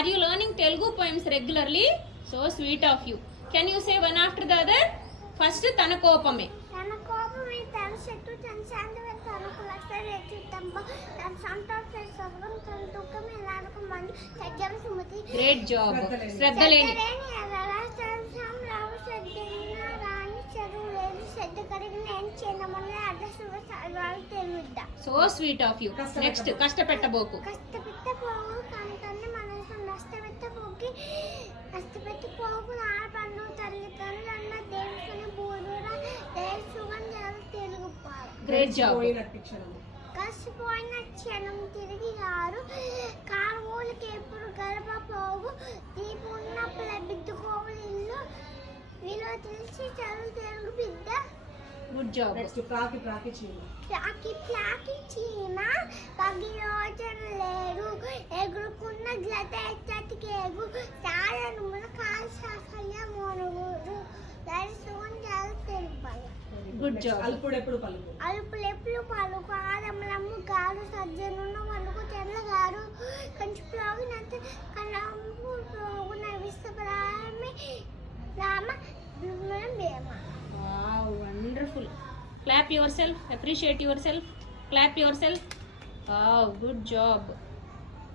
Are you learning Telugu poems regularly? So sweet of you. Can you say one after the other? First, tana kopame. Tana kopame, tana settu, tana sandave, tana kulakare, tamba, tana santa, savram, tana tukame, elarku mandu, sajjam sumati. Great job. Shraddhaleni. So sweet of you. Next, కష్టపెట్టబోకు. కష్టపెట్టబోకు కంటనే మనసు నష్టపెట్టబోకి నష్టపెట్టబోకు ఆపన్ను తల్లిదండ్రులన్న దేవుని బోలురా దేశుగం తెలుగు పాట. Great job. కసిపోయిన క్షణం తిరిగి రారు కారువులకి ఎప్పుడు గడపపోవు దీపున్నప్పుల బిద్దుకోవు ఇల్లు వీళ్ళు తెలిసి చదువు తెలుగు బిడ్డ. Good job. Next, ప్రాకి చీమ. ప్లాకి చీమ పగిలోచన లేదు ఎగురుకున్న జత ఎచ్చటికి ఎగు సాలను మునకాల సాఫల్య మోనగూరు దాని సుగం చాలా తెలుపాలి. Good job. అల్పుడెప్పుడు పలుకు. అలుపులెప్పుడు పలుకు ఆదములమ్ము గారు సజ్జనున్న మలుకు తెల్లగారు కంచి ప్రోగినంత కలంపు ప్రోగున విశ్వప్రామే రామ భీమ. Wow, wonderful. Clap yourself. Appreciate yourself. Clap yourself. Wow, good job.